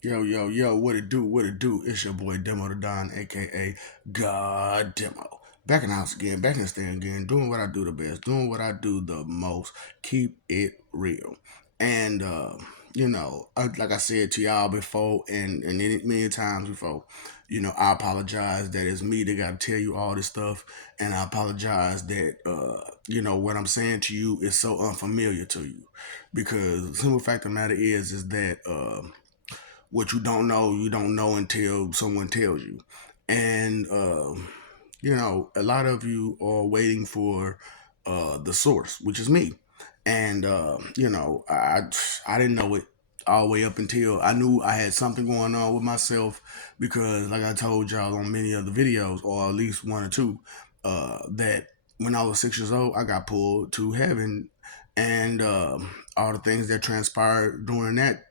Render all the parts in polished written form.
Yo, yo, yo, what it do? What it do? It's your boy Demo the Don, aka God Demo. Back in the house again, back in the stand again, doing what I do the best, doing what I do the most. Keep it real. And like I said to y'all before, and many times before, I apologize that it's me that got to tell you all this stuff, and I apologize that what I'm saying to you is so unfamiliar to you, because the simple fact of the matter is that what you don't know until someone tells you. And a lot of you are waiting for the source, which is me. And I didn't know it all the way up until I knew I had something going on with myself, because like I told y'all on many other videos, or at least one or two, that when I was 6 years old, I got pulled to heaven. And all the things that transpired during that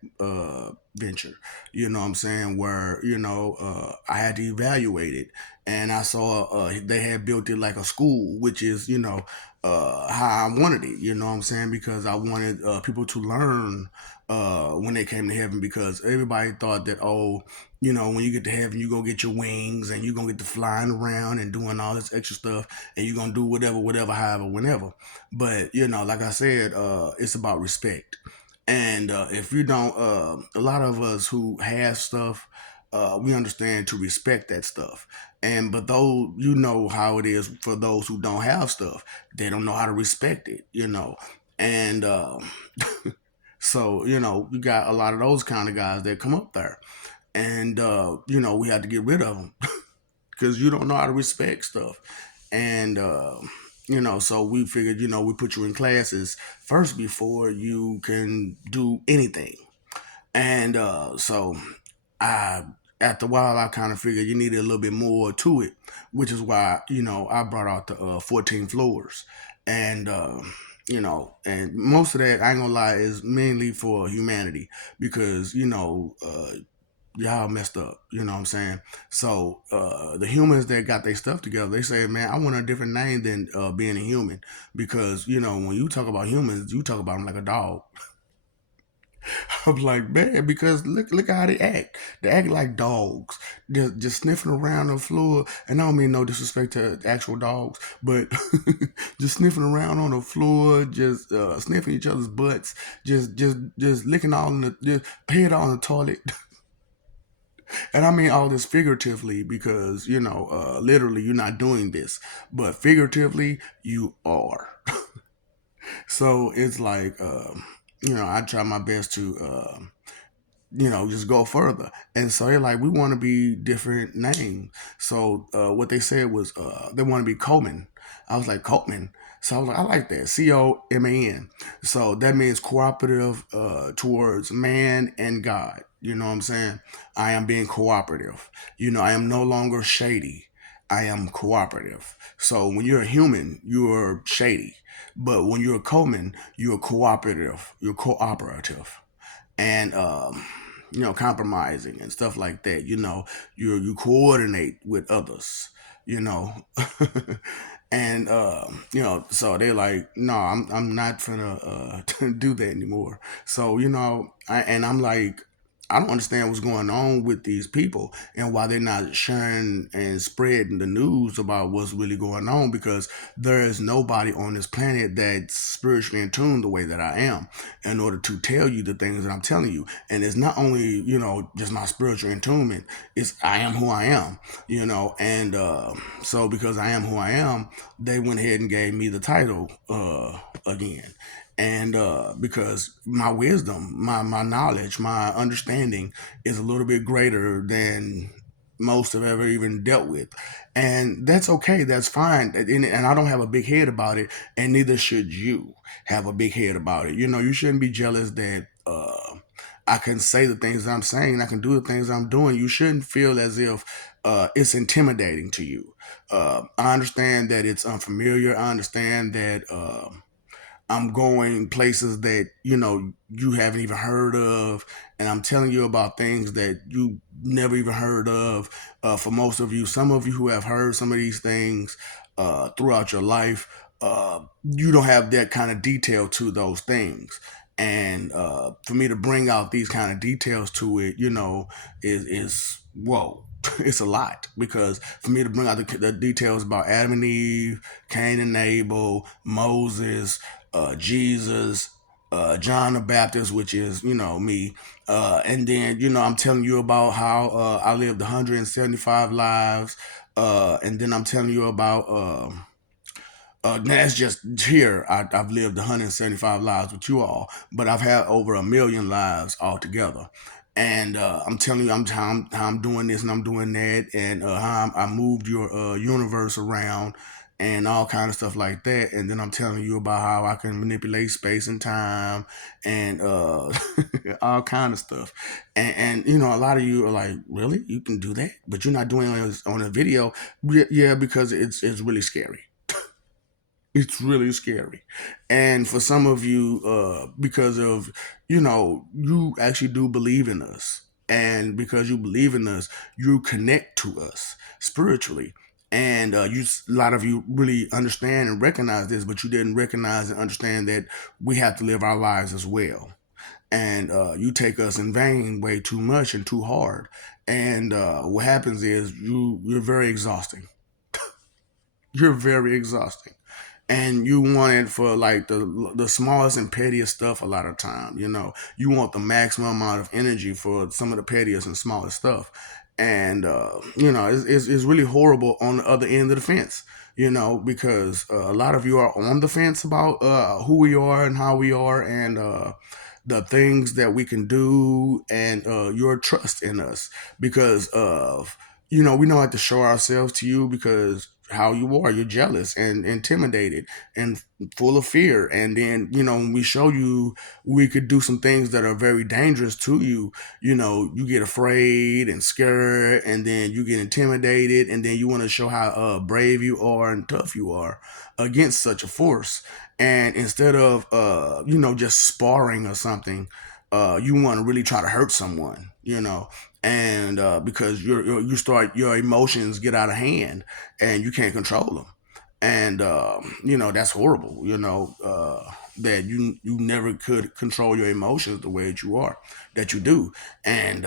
venture, what I'm saying, where I had to evaluate it. And I saw they had built it like a school, which is how I wanted it, what I'm saying, because I wanted people to learn when they came to heaven, because everybody thought that, oh, when you get to heaven, you're gonna get your wings and you're gonna get to flying around and doing all this extra stuff, and you're gonna do whatever, however, whenever. But like I said, it's about respect. And if you don't, a lot of us who have stuff, we understand to respect that stuff. And but though you know how it is for those who don't have stuff, they don't know how to respect it, And so we got a lot of those kind of guys that come up there, and we had to get rid of them because you don't know how to respect stuff. And so we figured, we put you in classes first before you can do anything. And so I after a while I kind of figured you needed a little bit more to it, which is why I brought out the 14 floors. And and most of that, I ain't gonna lie, is mainly for humanity, because y'all messed up. You know what I'm saying? So the humans that got their stuff together, they say, man, I want a different name than being a human, because when you talk about humans, you talk about them like a dog. I'm like, man, because look how they act. They act like dogs, just sniffing around the floor. And I don't mean no disrespect to actual dogs, but just sniffing around on the floor, just sniffing each other's butts, just licking all in the just head on the toilet. And I mean all this figuratively, because literally you're not doing this, but figuratively you are. So it's like, I try my best to just go further. And so they're like, we want to be different names. So what they said was they want to be Coman. I was like, Coman. So I was like, I like that. Coman. So that means cooperative towards man and God. You know what I'm saying? I am being cooperative. I am no longer shady. I am cooperative. So when you're a human, you're shady. But when you're a Coman, you're cooperative. You're cooperative. And compromising and stuff like that. You coordinate with others. You know, and so they're like, no, I'm not gonna do that anymore. So I'm like, I don't understand what's going on with these people and why they're not sharing and spreading the news about what's really going on, because there is nobody on this planet that's spiritually in tune the way that I am, in order to tell you the things that I'm telling you. And it's not only, just my spiritual attunement, it's I am who I am, and so because I am who I am, they went ahead and gave me the title again. And because my wisdom, my knowledge, my understanding is a little bit greater than most have ever even dealt with. And that's okay, that's fine. And I don't have a big head about it, and neither should you have a big head about it. You shouldn't be jealous that I can say the things that I'm saying, I can do the things I'm doing. You shouldn't feel as if it's intimidating to you. I understand that it's unfamiliar. I understand that I'm going places that you haven't even heard of, and I'm telling you about things that you never even heard of. For most of you, some of you who have heard some of these things throughout your life, you don't have that kind of detail to those things. And for me to bring out these kind of details to it, is whoa. It's a lot, because for me to bring out the details about Adam and Eve, Cain and Abel, Moses, Jesus, John the Baptist, which is me, and then I'm telling you about how I lived 175 lives, and then I'm telling you about. That's just here. I've lived 175 lives with you all, but I've had over 1 million lives altogether. And I'm telling you, how I'm doing this and I'm doing that, and how I moved your universe around, and all kind of stuff like that. And then I'm telling you about how I can manipulate space and time, and all kind of stuff. And a lot of you are like, really, you can do that, but you're not doing it on a video. Yeah, because it's really scary. It's really scary. And for some of you, because of, you actually do believe in us. And because you believe in us, you connect to us spiritually. And a lot of you really understand and recognize this, but you didn't recognize and understand that we have to live our lives as well. And you take us in vain way too much and too hard. And what happens is you're very exhausting. You're very exhausting, and you want it for like the smallest and pettiest stuff. A lot of time, you want the maximum amount of energy for some of the pettiest and smallest stuff. And it's really horrible on the other end of the fence, because a lot of you are on the fence about who we are and how we are, and the things that we can do, and your trust in us, because of we don't have to show ourselves to you, because how you are, you're jealous and intimidated and full of fear. And then when we show you we could do some things that are very dangerous to you, you get afraid and scared, and then you get intimidated, and then you want to show how brave you are and tough you are against such a force. And instead of just sparring or something, you want to really try to hurt someone, and because you start, your emotions get out of hand, and you can't control them. And that's horrible, that you never could control your emotions the way that you are, that you do. And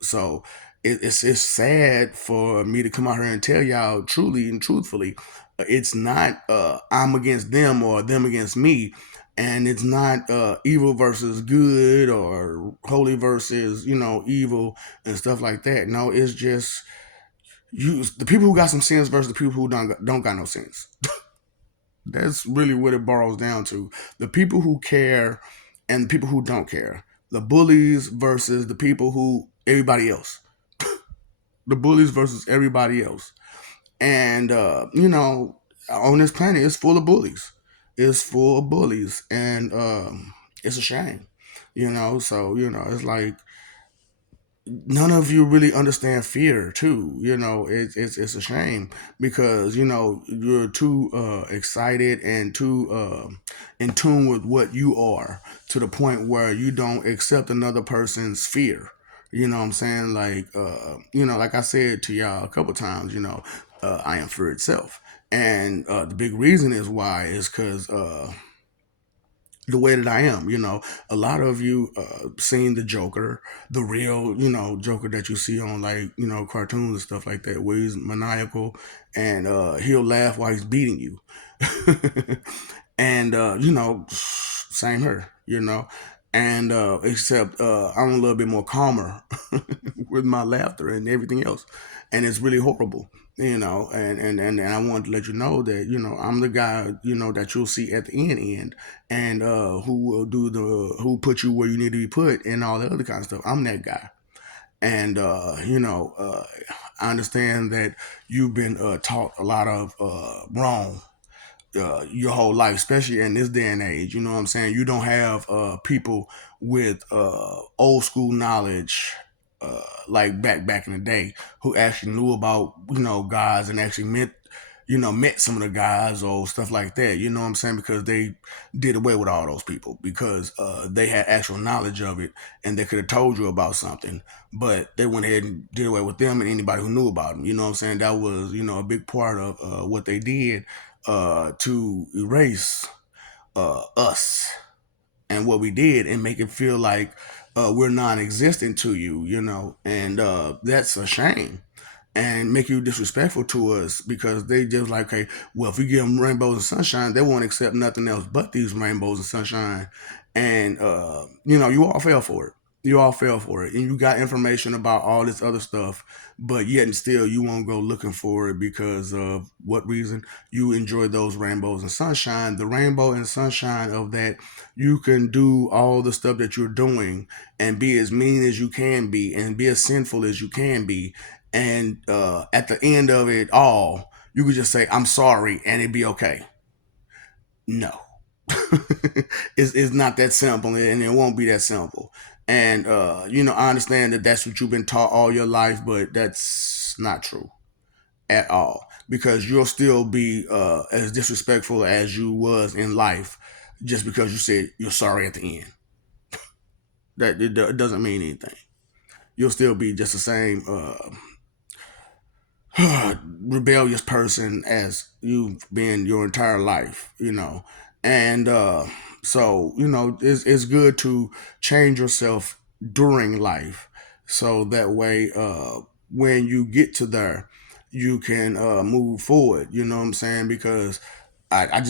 so it's sad for me to come out here and tell y'all truly and truthfully, it's not I'm against them or them against me, and it's not evil versus good, or holy versus evil and stuff like that. No, it's just the people who got some sense versus the people who don't got no sense. That's really what it boils down to. The people who care and the people who don't care. The bullies versus the people who everybody else. The bullies versus everybody else. And on this planet, it's full of bullies. It's full of bullies, and it's a shame. So it's like none of you really understand fear too. It's a shame, because you're too excited and too in tune with what you are, to the point where you don't accept another person's fear. You know what I'm saying? Like like I said to y'all a couple times, I am fear itself. And the big reason is why is because the way that I am. A lot of you seen the Joker, the real, Joker that you see on, like, cartoons and stuff like that, where he's maniacal, and he'll laugh while he's beating you. And same here, and except I'm a little bit more calmer with my laughter and everything else, and it's really horrible. And I wanted to let you know that I'm the guy that you'll see at the end, and who will who put you where you need to be put, and all that other kind of stuff. I'm that guy. And I understand that you've been taught a lot of wrong your whole life, especially in this day and age. You know what I'm saying? You don't have people with old school knowledge, like back in the day, who actually knew about guys, and actually met some of the guys or stuff like that. You know what I'm saying? Because they did away with all those people, because they had actual knowledge of it, and they could have told you about something, but they went ahead and did away with them and anybody who knew about them. You know what I'm saying? That was a big part of what they did to erase us. and what we did and make it feel like we're non-existent to you, and that's a shame and make you disrespectful to us because they just like, hey, well, if we give them rainbows and sunshine, they won't accept nothing else but these rainbows and sunshine. And, you all fell for it. You all fell for it. And you got information about all this other stuff, but yet and still you won't go looking for it because of what reason? You enjoy those rainbows and sunshine. The rainbow and sunshine of that, you can do all the stuff that you're doing and be as mean as you can be and be as sinful as you can be, and at the end of it all, you could just say, I'm sorry, and it'd be okay. No. It's not that simple, and it won't be that simple. And, I understand that that's what you've been taught all your life, but that's not true at all because you'll still be as disrespectful as you was in life just because you said you're sorry at the end. That it doesn't mean anything. You'll still be just the same rebellious person as you've been your entire life. And so, it's good to change yourself during life so that way when you get to there, you can move forward. You know what I'm saying? Because I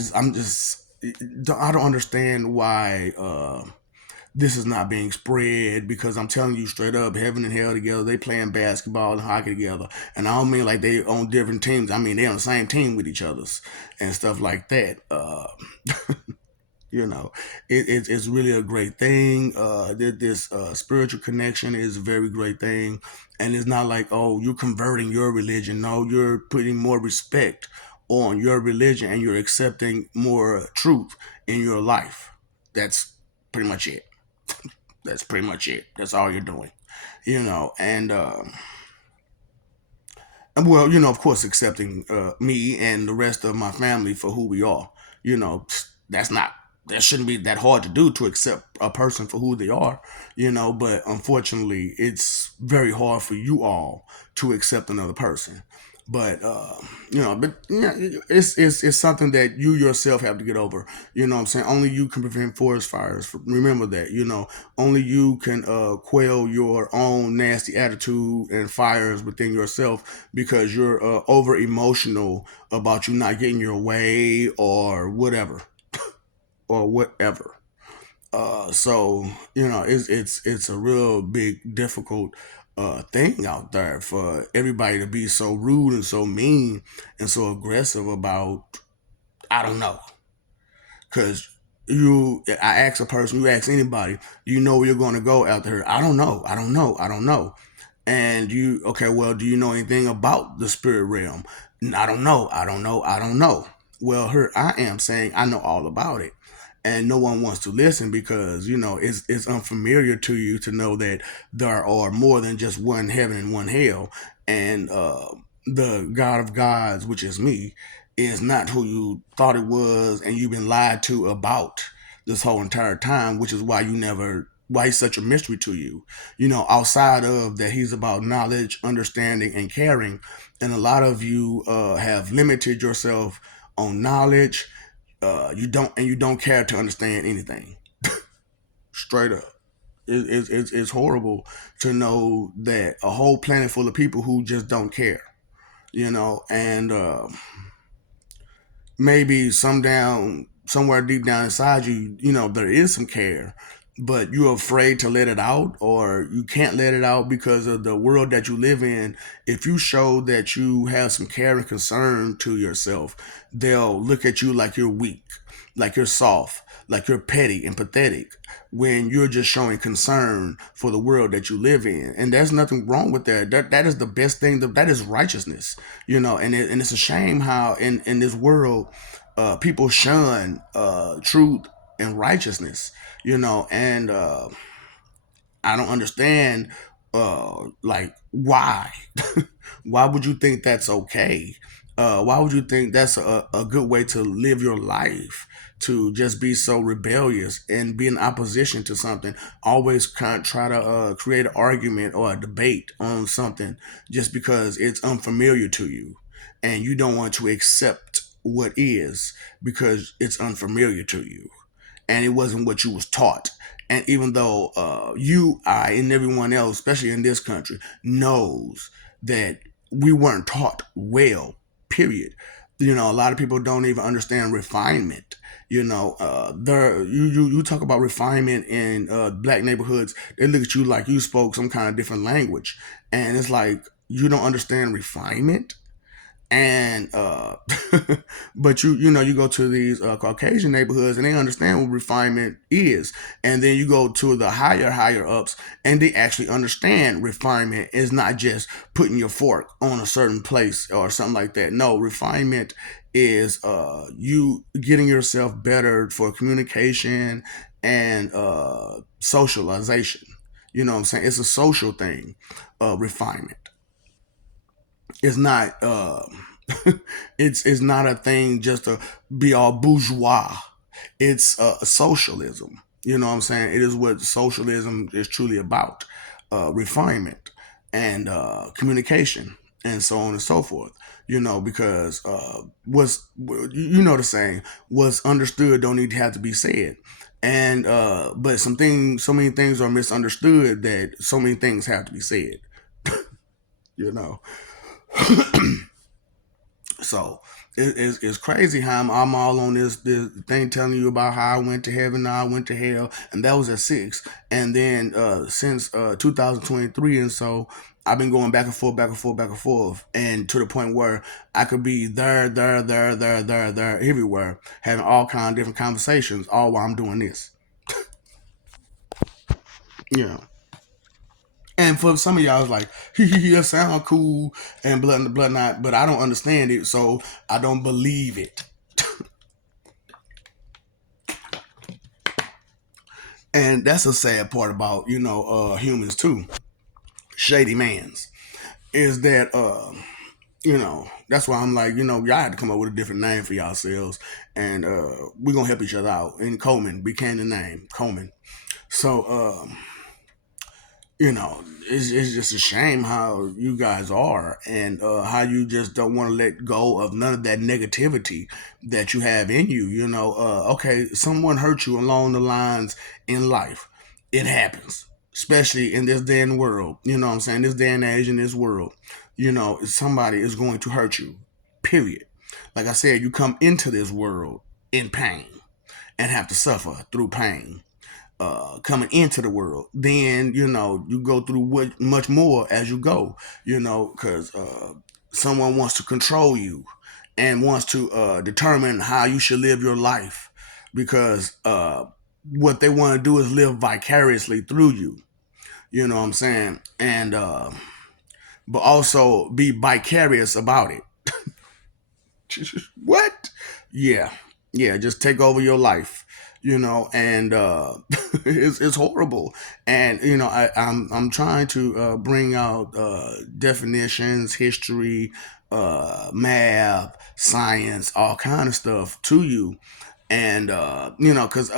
don't understand why this is not being spread because I'm telling you straight up, heaven and hell together. They playing basketball and hockey together, and I don't mean like they on different teams. I mean they on the same team with each other's and stuff like that. You know, it's really a great thing. This spiritual connection is a very great thing, and it's not like, oh, you're converting your religion. No, you're putting more respect on your religion, and you're accepting more truth in your life. That's pretty much it. That's pretty much it. That's all you're doing, and well, of course, accepting me and the rest of my family for who we are. That's not that shouldn't be that hard to do to accept a person for who they are. But unfortunately, it's very hard for you all to accept another person. But it's something that you yourself have to get over. You know what I'm saying? Only you can prevent forest fires. Remember that. Only you can quell your own nasty attitude and fires within yourself because you're over emotional about you not getting your way or whatever or whatever. So it's a real big difficult thing out there for everybody to be so rude and so mean and so aggressive about. I don't know, because I ask a person, you ask anybody, do you know where you're going to go out there? I don't know. I don't know. I don't know. And okay, well, do you know anything about the spirit realm? I don't know. I don't know. I don't know. Well, here I am saying I know all about it. And no one wants to listen because, it's unfamiliar to you to know that there are more than just one heaven and one hell. And the God of gods, which is me, is not who you thought it was, and you've been lied to about this whole entire time, which is why he's such a mystery to you. Outside of that, he's about knowledge, understanding, and caring. And a lot of you have limited yourself on knowledge. You don't care to understand anything. Straight up. It's horrible to know that a whole planet full of people who just don't care, and maybe somewhere deep down inside you, there is some care, but you're afraid to let it out, or you can't let it out because of the world that you live in. If you show that you have some care and concern to yourself, they'll look at you like you're weak, like you're soft, like you're petty and pathetic when you're just showing concern for the world that you live in. And there's nothing wrong with that. That is the best thing. That is righteousness, and it's a shame how in this world people shun truth and righteousness, and I don't understand like why. Why would you think that's okay? Why would you think that's a good way to live your life? To just be so rebellious and be in opposition to something, always kind of try to create an argument or a debate on something just because it's unfamiliar to you, and you don't want to accept what is because it's unfamiliar to you. and it wasn't what you was taught. And even though you, I, and everyone else, especially in this country, knows that we weren't taught well, period. A lot of people don't even understand refinement. You talk about refinement in black neighborhoods, they look at you like you spoke some kind of different language, and it's like you don't understand refinement. And but you go to these Caucasian neighborhoods and they understand what refinement is, and then you go to the higher ups and they actually understand refinement is not just putting your fork on a certain place or something like that. No, refinement is you getting yourself better for communication and socialization. You know what I'm saying? It's a social thing. Refinement is not it's not a thing just to be all bourgeois. It's socialism. You know what I'm saying? It is what socialism is truly about: refinement and communication, and so on and so forth. Because what's the saying: "What's understood don't need to have to be said." And but so many things are misunderstood that so many things have to be said. You know. So it's crazy how I'm all on this thing telling you about how I went to heaven, now I went to hell, and that was at 6. And then since 2023, and so I've been going back and forth, back and forth, back and forth, and to the point where I could be there, everywhere, having all kind of different conversations, all while I'm doing this. You know. And for some of y'all, it's like, that sound cool and blood not, but I don't understand it, so I don't believe it. And that's a sad part about humans too. Shady mans is that that's why I'm like y'all had to come up with a different name for yourselves, and we're gonna help each other out. And Coman became the name Coman. So it's just a shame how you guys are, and how you just don't want to let go of none of that negativity that you have in you. Okay, someone hurt you along the lines in life. It happens, especially in this day and world. You know what I'm saying? This day and age in this world, somebody is going to hurt you, period. Like I said, you come into this world in pain and have to suffer through pain coming into the world. Then you go through much more as you go. Because someone wants to control you and wants to determine how you should live your life, because what they want to do is live vicariously through you. You know what I'm saying? And but also be vicarious about it. What? Yeah, yeah. Just take over your life, and it's horrible. And I'm trying to bring out definitions, history, math, science, all kind of stuff to you, and because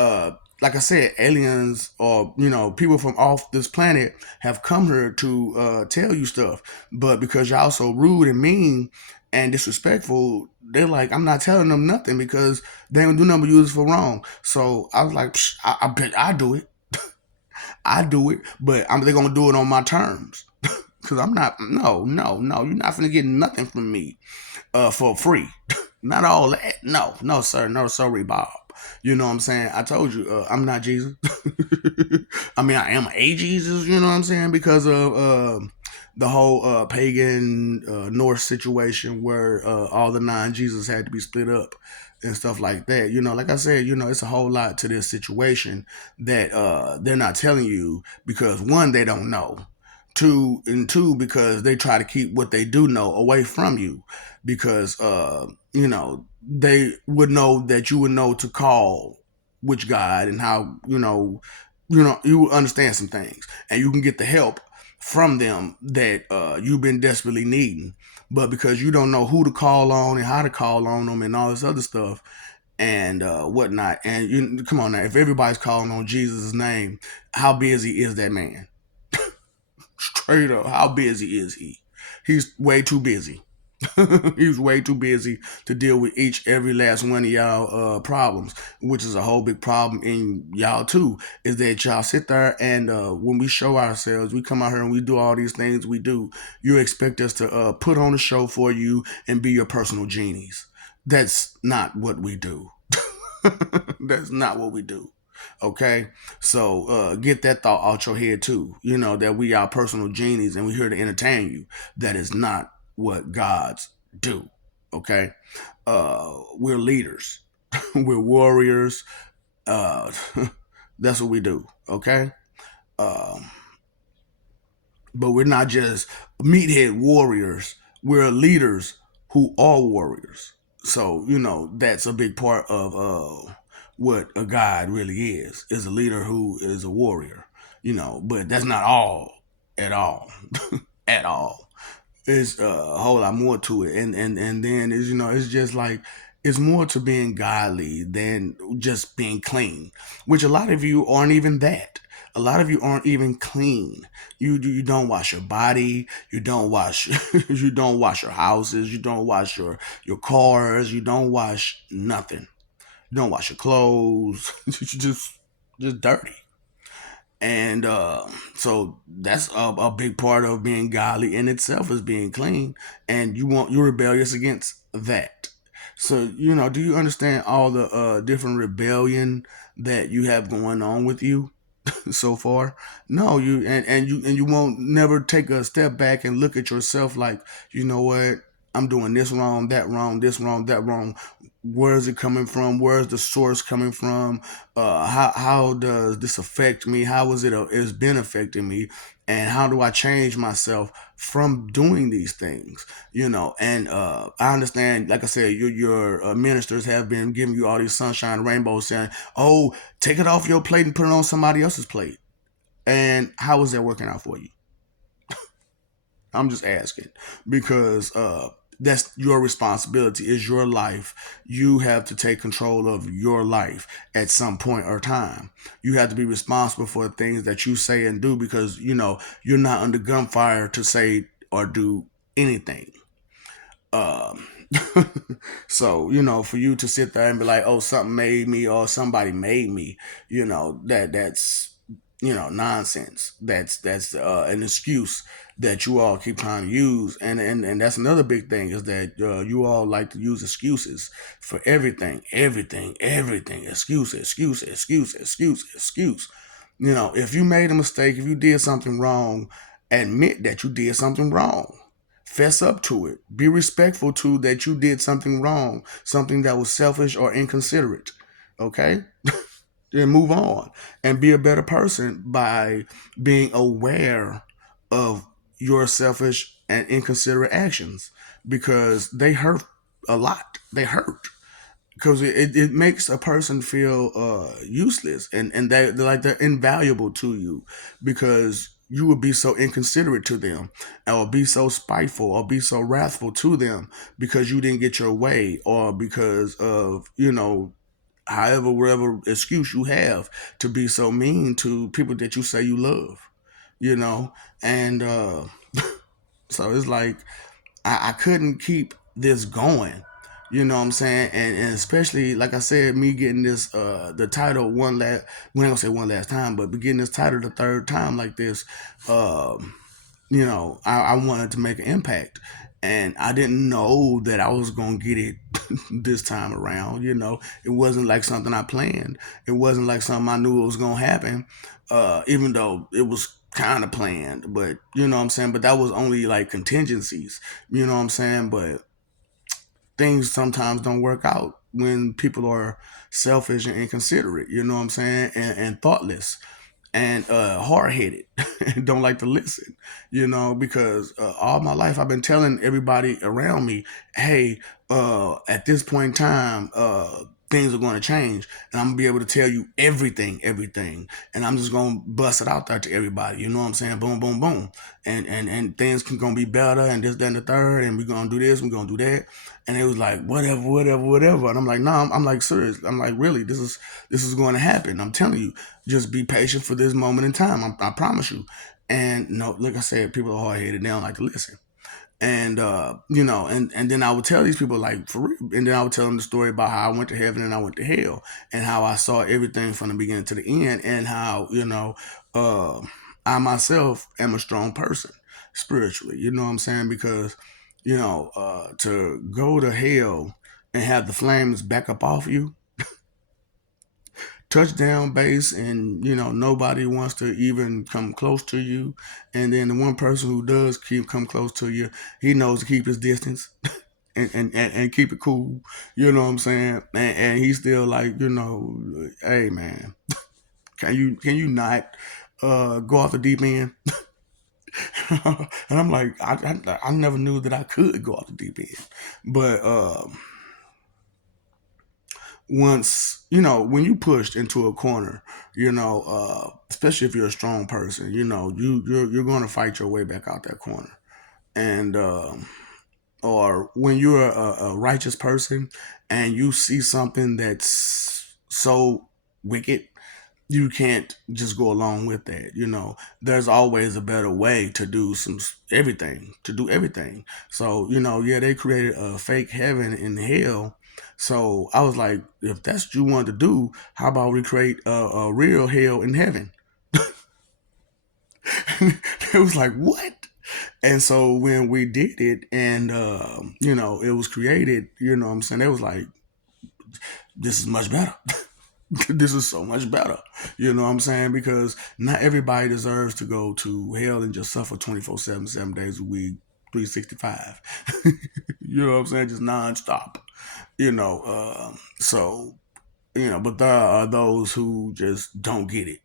like I said, aliens or people from off this planet have come here to tell you stuff, but because y'all so rude and mean and disrespectful, they're like, I'm not telling them nothing because they don't do nothing but use it for wrong. So I was like, I bet I do it. I do it, but they're gonna do it on my terms. Cause I'm not. No, no, no. You're not gonna get nothing from me for free. Not all that. No, no, sir. No, sorry, Bob. You know what I'm saying? I told you, I'm not Jesus. I mean, I am a Jesus. You know what I'm saying? Because of the whole pagan Norse situation where all the nine Jesus had to be split up and stuff like that. Like I said, it's a whole lot to this situation that they're not telling you because one, they don't know. Two, because they try to keep what they do know away from you, because they would know that you would know to call which God and how you will understand some things and you can get the help from them that you've been desperately needing. But because you don't know who to call on and how to call on them and all this other stuff and whatnot, and you come on now, if everybody's calling on Jesus' name, how busy is that man? Straight up, how busy is he? He's way too busy. He's way too busy to deal with each every last one of y'all problems, which is a whole big problem in y'all too. Is that y'all sit there and when we show ourselves, we come out here and we do all these things we do. You expect us to put on a show for you and be your personal genies. That's not what we do. That's not what we do. Okay, so get that thought out your head too. You know that we are personal genies and we're here to entertain you. That is not what gods do. Okay, we're leaders. We're warriors. Uh, that's what we do. Okay, um, but we're not just meathead warriors. We're leaders who are warriors. So that's a big part of what a god really is a leader who is a warrior. But that's not all at all, at all. It's a whole lot more to it, and then is it's just like it's more to being godly than just being clean, which a lot of you aren't even that. A lot of you aren't even clean. You don't wash your body. You don't wash you don't wash your houses. You don't wash your cars. You don't wash nothing. You don't wash your clothes. You just dirty. And so that's a big part of being godly in itself is being clean, and you're rebellious against that. So do you understand all the different rebellion that you have going on with you so far? No, you won't never take a step back and look at yourself like, what, I'm doing this wrong, that wrong, this wrong, that wrong. Where is it coming from? Where is the source coming from? How does this affect me? How is been affecting me? And how do I change myself from doing these things? And I understand, like I said, your ministers have been giving you all these sunshine and rainbows, saying, "Oh, take it off your plate and put it on somebody else's plate." And how is that working out for you? I'm just asking because that's your responsibility. Is your life. You have to take control of your life at some point or time. You have to be responsible for the things that you say and do because you're not under gunfire to say or do anything. Um, so for you to sit there and be like, "Oh, something made me," or "Somebody made me," that's nonsense. That's an excuse that you all keep trying to use, and that's another big thing is that you all like to use excuses for everything, everything, everything. Excuse, excuse, excuse, excuse, excuse. If you made a mistake, if you did something wrong, admit that you did something wrong. Fess up to it. Be respectful to that you did something wrong, something that was selfish or inconsiderate. Okay? Then move on and be a better person by being aware of your selfish and inconsiderate actions because they hurt a lot. They hurt because it makes a person feel useless and they're like they're invaluable to you because you would be so inconsiderate to them or be so spiteful or be so wrathful to them because you didn't get your way or because of however whatever excuse you have to be so mean to people that you say you love you know and so it's like I couldn't keep this going. You know what I'm saying? And especially like I said, me getting this the title one last we ain't gonna say one last time, but getting this title the third time like this, I wanted to make an impact. And I didn't know that I was gonna get it this time around. It wasn't like something I planned. It wasn't like something I knew it was gonna happen. Even though it was kind of planned, but you know what I'm saying. But that was only like contingencies. You know what I'm saying. But things sometimes don't work out when people are selfish and inconsiderate. You know what I'm saying, and thoughtless and hard headed and don't like to listen, because all my life I've been telling everybody around me, hey, at this point in time, things are going to change and I'm gonna be able to tell you everything. And I'm just gonna bust it out there to everybody. You know what I'm saying? Boom, boom, boom. And things can gonna be better and this, that, and the third. And we're gonna do this, we're gonna do that. And it was like, whatever, whatever, whatever. And I'm like, no, I'm like, serious. I'm like, really, this is going to happen. I'm telling you, just be patient for this moment in time. I promise you. And no, like I said, people are hard headed. They don't like to listen. And and then I would tell these people like for real, and then I would tell them the story about how I went to heaven and I went to hell, and how I saw everything from the beginning to the end, and how uh, I myself am a strong person spiritually. You know what I'm saying? Because to go to hell and have the flames back up off you, touchdown base, and nobody wants to even come close to you, and then the one person who does keep come close to you, he knows to keep his distance. And keep it cool, you know what I'm saying? And he's still like, hey man, can you not go off the deep end? And I'm like, I never knew that I could go off the deep end, but once when you pushed into a corner, especially if you're a strong person, you're going to fight your way back out that corner. And or when you're a righteous person and you see something that's so wicked, you can't just go along with that. There's always a better way to do everything. So yeah, they created a fake heaven and hell. So I was like, if that's what you want to do, how about we create a real hell and heaven? It was like, what? And so when we did it, and it was created, what I'm saying, it was like, this is much better. This is so much better. You know what I'm saying? Because not everybody deserves to go to hell and just suffer 24/7, 7 days a week, 365. You know what I'm saying? Just nonstop. So but there are those who just don't get it,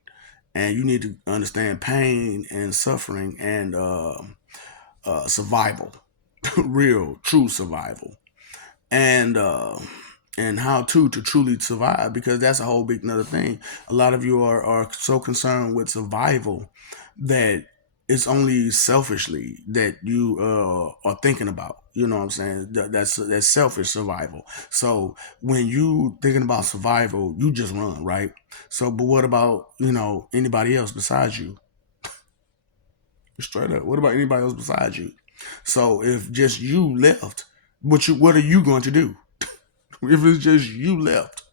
and you need to understand pain and suffering and survival, real, true survival, and how to truly survive, because that's a whole big another thing. A lot of you are so concerned with survival that it's only selfishly that you are thinking about. You know what I'm saying? That's selfish survival. So when you thinking about survival, you just run, right? So, but what about anybody else besides you? Straight up, what about anybody else besides you? So if just you left, what are you going to do? If it's just you left,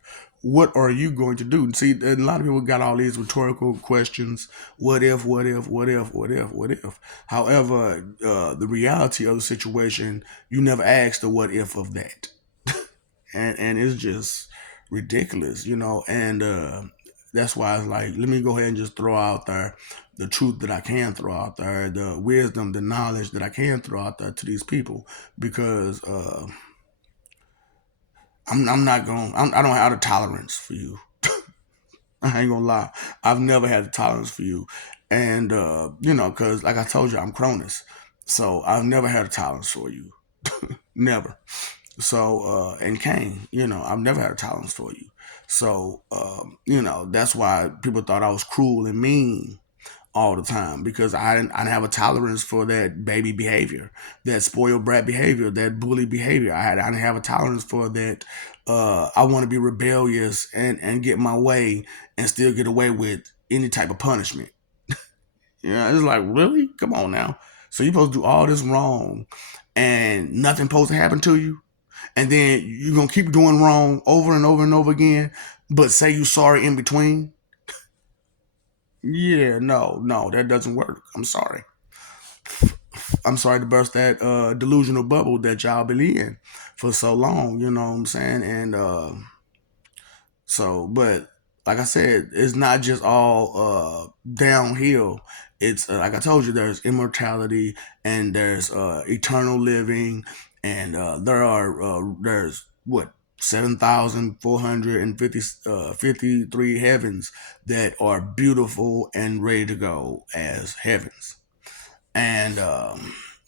what are you going to do? See, a lot of people got all these rhetorical questions. What if, what if, what if, what if, what if? However, the reality of the situation, you never asked the what if of that. And it's just ridiculous, and that's why it's like, let me go ahead and just throw out there the truth that I can throw out there, the wisdom, the knowledge that I can throw out there to these people, because I'm not going. I don't have a tolerance for you. I ain't gonna lie. I've never had a tolerance for you, and because like I told you, I'm Cronus, so I've never had a tolerance for you. Never. So and Cain, I've never had a tolerance for you. So that's why people thought I was cruel and mean all the time, because I didn't have a tolerance for that baby behavior, that spoiled brat behavior, that bully behavior. I didn't have a tolerance for that. I want to be rebellious and get my way and still get away with any type of punishment. Yeah, it's like, really? Come on now. So you're supposed to do all this wrong and nothing supposed to happen to you? And then you're gonna keep doing wrong over and over and over again, but say you sorry in between? Yeah, no, that doesn't work. I'm sorry. I'm sorry to burst that delusional bubble that y'all been in for so long. You know what I'm saying? And but like I said, it's not just all downhill. It's like I told you, there's immortality and there's eternal living, and there's what 7,450 53 heavens that are beautiful and ready to go as heavens, and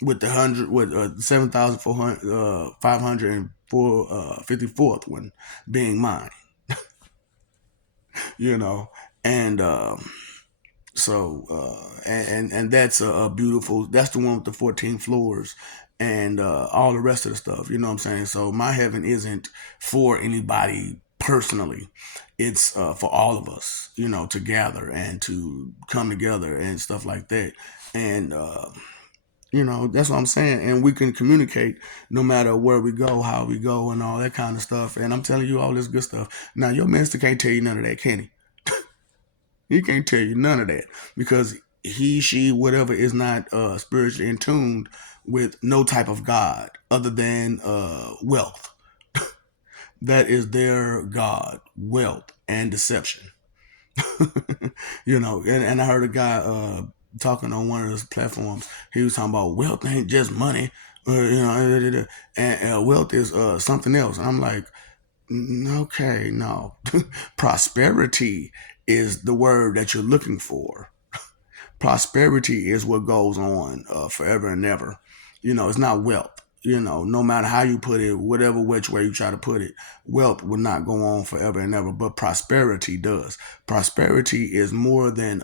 with the hundred with 7,400 504 54th one being mine, you know, and and that's a beautiful. That's the one with the 14 floors and all the rest of the stuff. You know what I'm saying? So my heaven isn't for anybody personally. It's for all of us, to gather and to come together and stuff like that. And That's what I'm saying. And we can communicate no matter where we go, how we go, and all that kind of stuff. And I'm telling you all this good stuff. Now, your minister can't tell you none of that, can he? He can't tell you none of that because he, she, whatever is not spiritually in tune with no type of God other than wealth. That is their God, wealth and deception. And I heard a guy talking on one of those platforms. He was talking about wealth ain't just money, and wealth is something else. And I'm like, Okay, no. Prosperity is the word that you're looking for. Prosperity is what goes on forever and ever. It's not wealth. No matter how you put it, whatever which way you try to put it, wealth will not go on forever and ever, but prosperity does. Prosperity is more than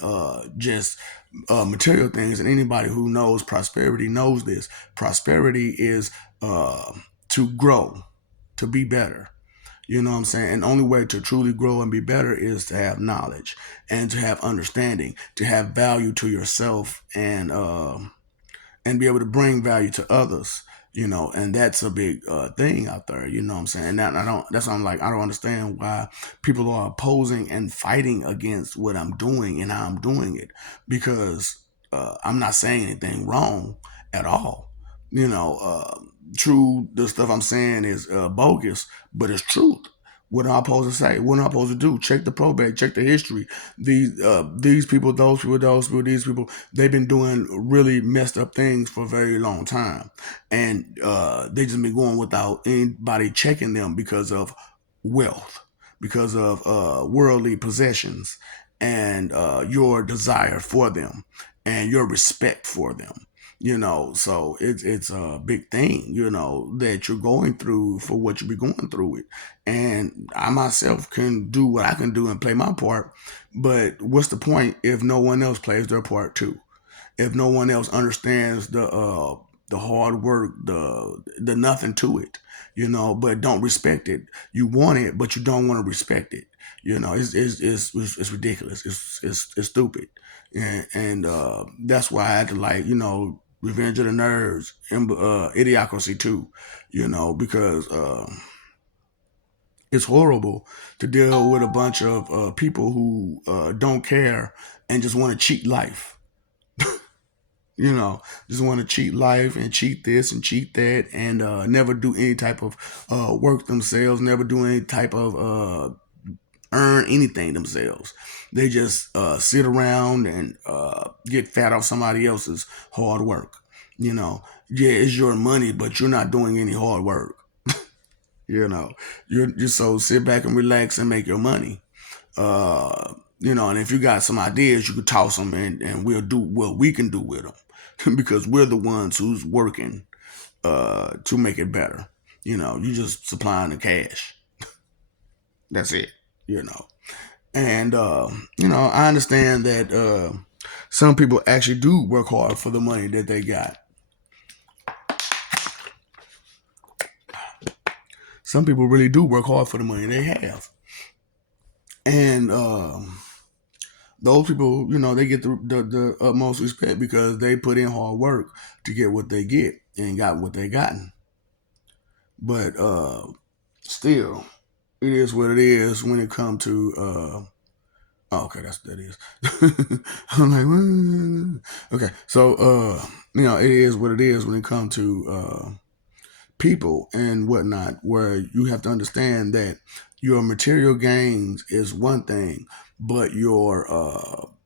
just material things, and anybody who knows prosperity knows this. Prosperity is to grow, to be better. You know what I'm saying? And the only way to truly grow and be better is to have knowledge and to have understanding, to have value to yourself, and be able to bring value to others. And that's a big thing out there. You know what I'm saying? And that I don't. That's why I'm like, I don't understand why people are opposing and fighting against what I'm doing and how I'm doing it, because I'm not saying anything wrong at all. True, the stuff I'm saying is bogus, but it's truth. What am I supposed to say? What am I supposed to do? Check the probate, check the history. These people, those people, those people, these people, they've been doing really messed up things for a very long time, and they just been going without anybody checking them because of wealth, because of worldly possessions, and your desire for them, and your respect for them. So it's a big thing, that you're going through for what you be going through it. And I myself can do what I can do and play my part, but what's the point if no one else plays their part too? If no one else understands the hard work, the nothing to it, but don't respect it. You want it, but you don't want to respect it. It's ridiculous. It's stupid, and that's why I had to, like, Revenge of the Nerds and Idiocracy too, because it's horrible to deal with a bunch of people who don't care and just want to cheat life. you know, just want to cheat life and cheat this and cheat that, and never do any type of work themselves, never do any type of earn anything themselves. They just sit around and get fat off somebody else's hard work. Yeah, it's your money, but you're not doing any hard work. You know, you're just so sit back and relax and make your money. And if you got some ideas, you could toss them, and we'll do what we can do with them because we're the ones who's working to make it better. You just supplying the cash. That's it. You know, and I understand that some people actually do work hard for the money that they got. Some people really do work hard for the money they have, and those people, they get the utmost respect because they put in hard work to get what they get and got what they gotten. But still, it is what it is when it comes to. Oh, okay, that's what that is. I'm like, okay, so it is what it is when it comes to people and whatnot, where you have to understand that your material gains is one thing, but your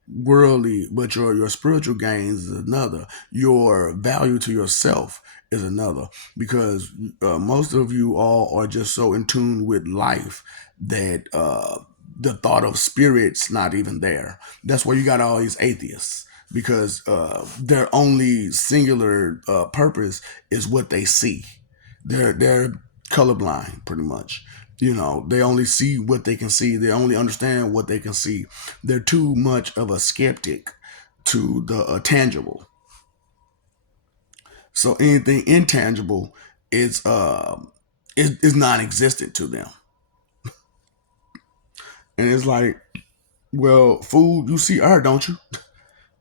your spiritual gains is another. Your value to yourself is another, because most of you all are just so in tune with life that the thought of spirits not even there. That's why you got all these atheists, because their only singular purpose is what they see. They're colorblind, pretty much. They only see what they can see. They only understand what they can see. They're too much of a skeptic to the tangible. So anything intangible is non-existent to them. And it's like, well, food, you see air, don't you?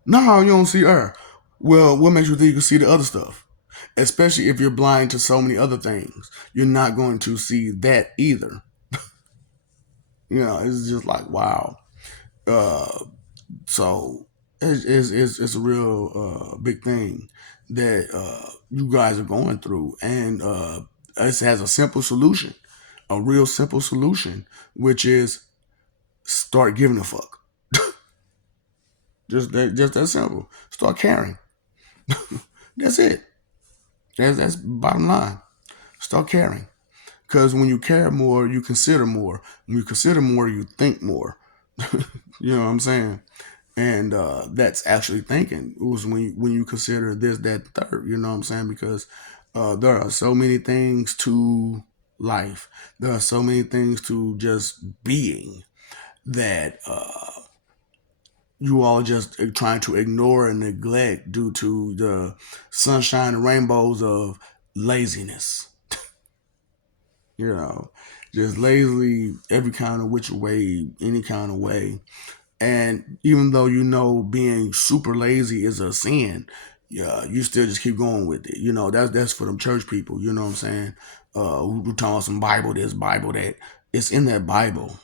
No, you don't see air. Well, what makes you think you can see the other stuff? Especially if you're blind to so many other things, you're not going to see that either. It's just like wow. Uh, so it's a real big thing that you guys are going through, and it has a simple solution, a real simple solution, which is start giving a fuck. Just that simple. Start caring. That's it. That's bottom line. Start caring. Because when you care more, you consider more. When you consider more, you think more. You know what I'm saying? And that's actually thinking. It was when you consider this, that, third. You know what I'm saying? Because there are so many things to life. There are so many things to just being that you all just trying to ignore and neglect due to the sunshine and rainbows of laziness. You know, just lazily every kind of which way, any kind of way. And even though being super lazy is a sin, yeah, you still just keep going with it. That's for them church people. You know what I'm saying? Who talking some Bible this, Bible that. It's in that Bible.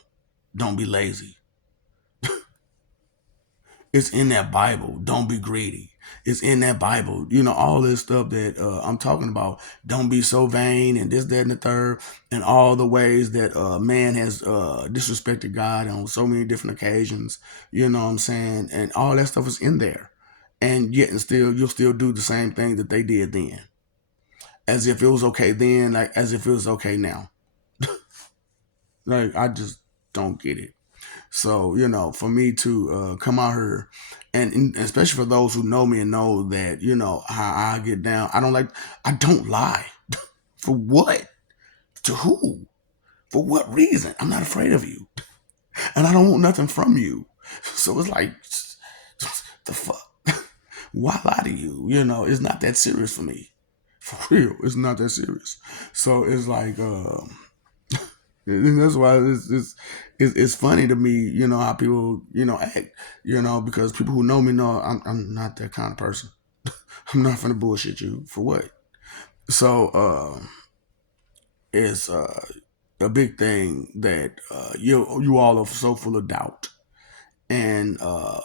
Don't be lazy. It's in that Bible. Don't be greedy. It's in that Bible. All this stuff that I'm talking about. Don't be so vain and this, that, and the third, and all the ways that man has disrespected God on so many different occasions. You know what I'm saying? And all that stuff is in there. And yet, and still, you'll still do the same thing that they did then, as if it was okay then, like as if it was okay now. Like I just don't get it. So, for me to come out here, and especially for those who know me and know that, how I get down, I don't lie. For what? To who? For what reason? I'm not afraid of you. And I don't want nothing from you. So it's like, the fuck? Why lie to you? It's not that serious for me. For real, it's not that serious. So it's like, and that's why it's funny to me, how people, act, because people who know me know I'm not that kind of person. I'm not gonna bullshit you for what. So it's a big thing that you all are so full of doubt, and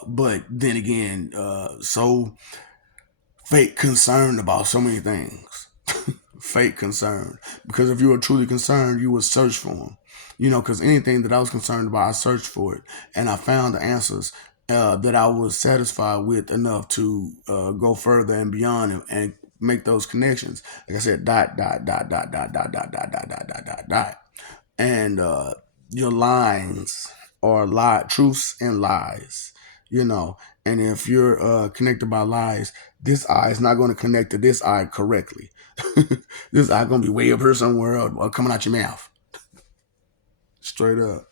but then again, so fake concerned about so many things. Fake concern. Because if you were truly concerned, you would search for them. Because anything that I was concerned about, I searched for it, and I found the answers that I was satisfied with enough to go further and beyond and make those connections. Like I said, dot dot dot dot dot dot dot dot dot dot dot dot dot, and your lines are truths and lies. And if you're connected by lies, this eye is not going to connect to this eye correctly. This eye gonna be way up here somewhere or coming out your mouth, straight up.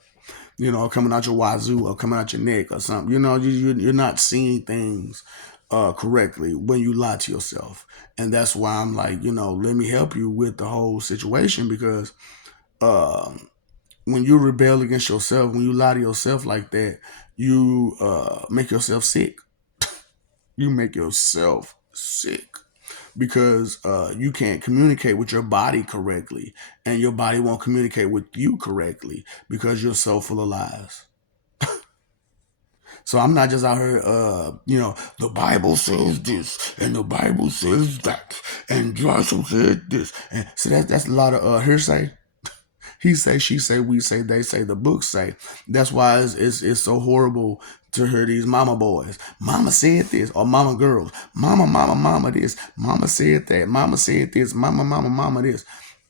Or coming out your wazoo or coming out your neck or something. You're not seeing things correctly when you lie to yourself, and that's why I'm like, let me help you with the whole situation because when you rebel against yourself, when you lie to yourself like that, you make yourself sick. You make yourself sick because you can't communicate with your body correctly, and your body won't communicate with you correctly because you're so full of lies. So I'm not just out here, the Bible says this and the Bible says that, and Joshua said this, and so that's a lot of hearsay. He say, she say, we say, they say, the books say. That's why it's so horrible to hear these mama boys. Mama said this, or mama girls. Mama this. Mama said that. Mama said this. Mama this.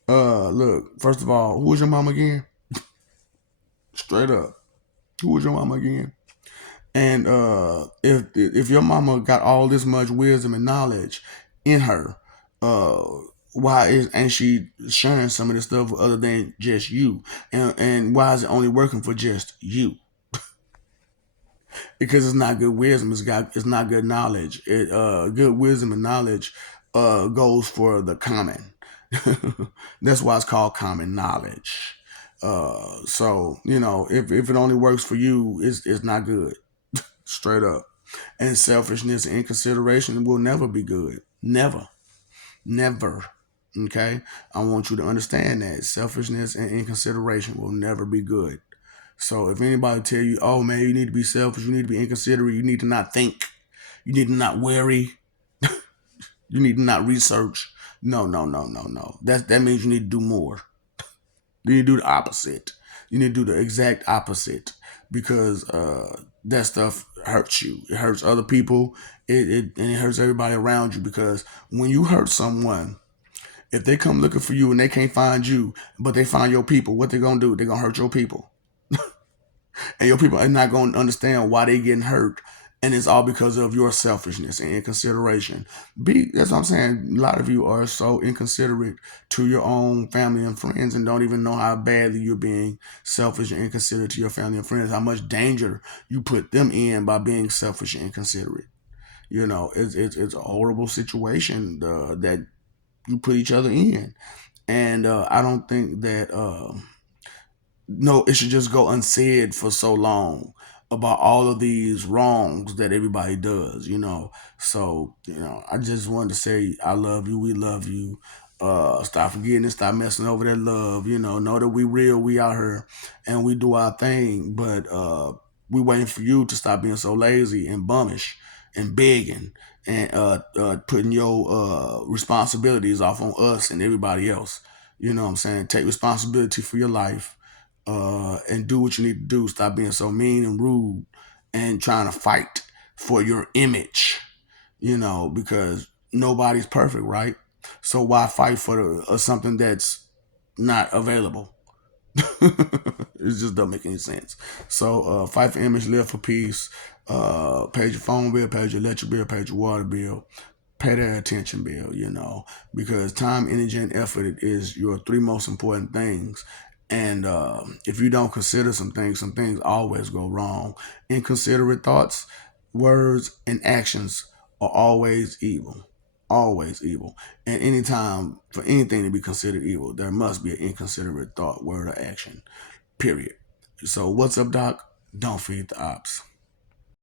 Look, first of all, who was your mama again? Straight up. Who was your mama again? And if your mama got all this much wisdom and knowledge in her, uh, why ain't she sharing some of this stuff other than just you? And why is it only working for just you? Because it's not good wisdom. It's not good knowledge. Good wisdom and knowledge goes for the common. That's why it's called common knowledge. So if it only works for you, it's not good. Straight up. And selfishness and inconsideration will never be good. Never. Never. Okay? I want you to understand that selfishness and inconsideration will never be good. So if anybody tell you, oh man, you need to be selfish, you need to be inconsiderate, you need to not think, you need to not worry, you need to not research. No, no, no, no, no. That means you need to do more. You need to do the opposite. You need to do the exact opposite because that stuff hurts you. It hurts other people. And it hurts everybody around you because when you hurt someone, if they come looking for you and they can't find you, but they find your people, what they gonna do? They gonna hurt your people, and your people are not gonna understand why they getting hurt, and it's all because of your selfishness and inconsideration. That's what I'm saying. A lot of you are so inconsiderate to your own family and friends, and don't even know how badly you're being selfish and inconsiderate to your family and friends. How much danger you put them in by being selfish and inconsiderate. It's a horrible situation that you put each other in. And I don't think that no, it should just go unsaid for so long about all of these wrongs that everybody does. So, I just wanted to say I love you, we love you. Stop forgetting and stop messing over that love. Know that we real, we out here and we do our thing, but we waiting for you to stop being so lazy and bummish and begging and putting your responsibilities off on us and everybody else. You know what I'm saying? Take responsibility for your life and do what you need to do. Stop being so mean and rude and trying to fight for your image, because nobody's perfect, right? So why fight for something that's not available? It just don't make any sense. So fight for image, live for peace. Pay your phone bill, pay your electric bill, pay your water bill, pay that attention bill, because time, energy, and effort is your three most important things. And if you don't consider some things always go wrong. Inconsiderate thoughts, words, and actions are always evil. Always evil. And anytime for anything to be considered evil, there must be an inconsiderate thought, word, or action. Period. So what's up, Doc? Don't feed the ops.